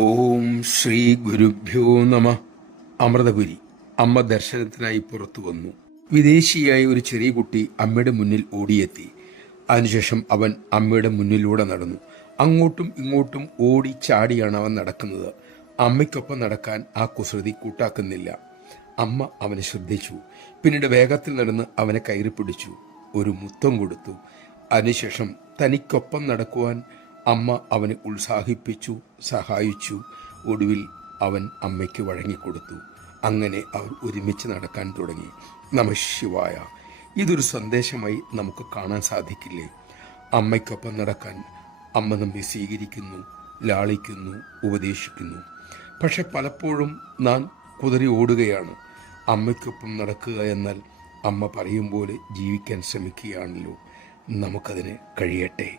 ഓം ശ്രീ ഗുരുഭ്യോ നമ. അമൃതപുരി. അമ്മ ദർശനത്തിനായി പുറത്തു വന്നു. വിദേശിയായ ഒരു ചെറിയ കുട്ടി അമ്മയുടെ മുന്നിൽ ഓടിയെത്തി. അതിനുശേഷം അവൻ അമ്മയുടെ മുന്നിലൂടെ നടന്നു. അങ്ങോട്ടും ഇങ്ങോട്ടും ഓടി ചാടിയാണ് അവൻ നടക്കുന്നത്. അമ്മയ്ക്കൊപ്പം നടക്കാൻ ആ കുസൃതി കൂട്ടാക്കുന്നില്ല. അമ്മ അവനെ ശ്രദ്ധിച്ചു. പിന്നീട് വേഗത്തിൽ നടന്ന് അവനെ കയറി പിടിച്ചു, ഒരു മുത്തം കൊടുത്തു. അതിനുശേഷം തനിക്കൊപ്പം നടക്കുവാൻ അമ്മ അവനെ ഉത്സാഹിപ്പിച്ചു, സഹായിച്ചു. ഒടുവിൽ അവൻ അമ്മയ്ക്ക് വഴങ്ങിക്കൊടുത്തു. അങ്ങനെ അവർ ഒരുമിച്ച് നടക്കാൻ തുടങ്ങി. നമഃശിവായ. ഇതൊരു സന്ദേശമായി നമുക്ക് കാണാൻ സാധിക്കില്ലേ? അമ്മയ്ക്കൊപ്പം നടക്കാൻ അമ്മ നമ്മെ സ്വീകരിക്കുന്നു, ലാളിക്കുന്നു, ഉപദേശിക്കുന്നു. പക്ഷെ പലപ്പോഴും നാം കുതറി ഓടുകയാണ്. അമ്മയ്ക്കൊപ്പം നടക്കുക എന്നാൽ അമ്മ പറയും പോലെ ജീവിക്കാൻ ശ്രമിക്കുകയാണല്ലോ. നമുക്കതിന് കഴിയട്ടെ.